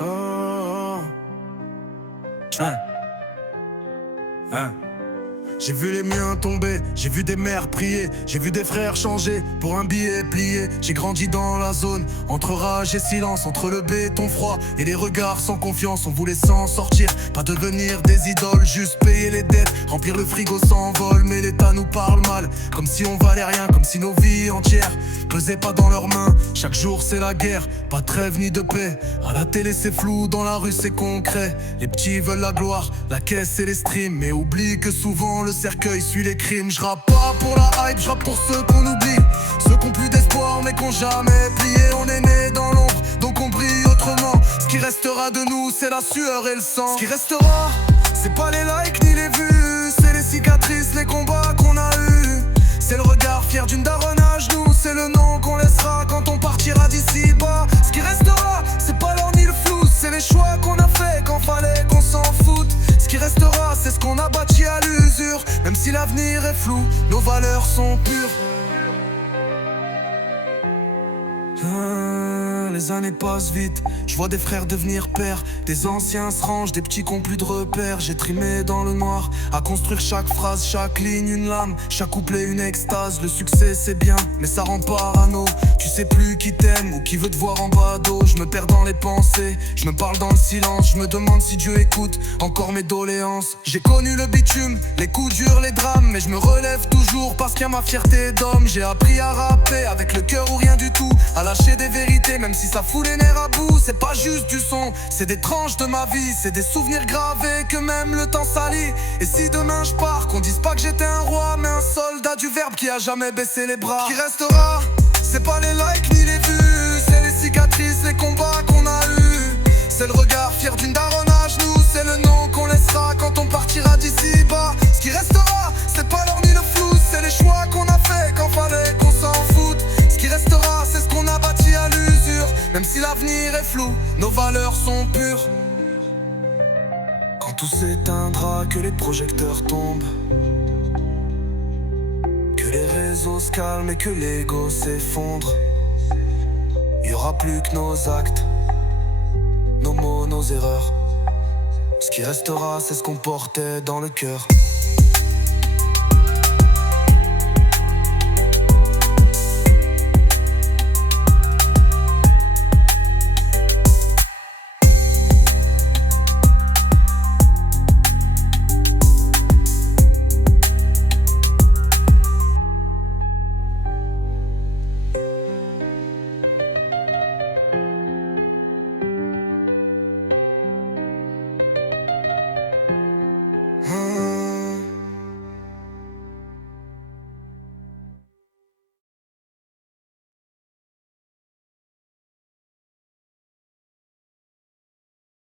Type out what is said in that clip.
Oh. Hein. Hein. J'ai vu les miens tomber, j'ai vu des mères prier, j'ai vu des frères changer pour un billet plié. J'ai grandi dans la zone, entre rage et silence, entre le béton froid et les regards sans confiance. On voulait s'en sortir, pas devenir des idoles, juste payer les dettes, remplir le frigo sans vol. Mais l'État nous parle mal, comme si on valait rien, comme si nos vies entières pesaient pas dans leurs mains. Chaque jour c'est la guerre, pas de trêve ni de paix. À la télé c'est flou, dans la rue c'est concret. Les petits veulent la gloire, la caisse et les streams, mais oublie que souvent le cercueil suit les crimes. Je rappe pas pour la hype, je rappe pour ceux qu'on oublie, ceux qui ont plus d'espoir mais qui ont jamais plié. On est né dans l'ombre, donc on brille autrement. Ce qui restera de nous, c'est la sueur et le sang. Ce qui restera, c'est pas les likes ni les vues, c'est les cicatrices, les combats qu'on a eus. C'est le regard fier d'une daronne à genoux, c'est le nom qu'on laissera quand on partira d'ici bas. Ce qui restera, c'est pas l'or ni le flou, c'est les choix qu'on a fait quand fallait qu'on s'en foute. Ce qui restera, c'est ce qu'on a bâti à l'usure. Même si l'avenir est flou, nos valeurs sont pures. Les années passent vite, je vois des frères devenir pères, des anciens se rangent, des petits qui ont plus de repères. J'ai trimé dans le noir, à construire chaque phrase, chaque ligne une lame, chaque couplet une extase. Le succès c'est bien, mais ça rend parano. Tu sais plus qui t'aime ou qui veut te voir en bas d'eau. Je me perds dans les pensées, je me parle dans le silence. Je me demande si Dieu écoute encore mes doléances. J'ai connu le bitume, les coups durs, les drames, mais je me relève toujours parce qu'il y a ma fierté d'homme. J'ai appris à rapper avec le cœur ou rien du tout, à lâcher des vérités même si ça fout les nerfs à bout. C'est pas juste du son, c'est des tranches de ma vie, c'est des souvenirs gravés que même le temps salit. Et si demain je pars, qu'on dise pas que j'étais un roi, mais un soldat du verbe qui a jamais baissé les bras. Ce qui restera, c'est pas les likes ni les vues, c'est les cicatrices, les combats qu'on a eus. C'est le regard fier d'une daronne à genoux, c'est le nom qu'on laissera quand on partira d'ici bas. Ce qui restera, c'est pas l'or ni le flou, c'est les choix qu'on a fait quand fallait qu'on s'en foute. Ce qui restera, c'est ce qu'on a bâti à l'usure. Même si l'avenir est flou, nos valeurs sont pures. Quand tout s'éteindra, que les projecteurs tombent, que les réseaux se calment et que l'ego s'effondre, il y aura plus que nos actes, nos mots, nos erreurs. Ce qui restera, c'est ce qu'on portait dans le cœur.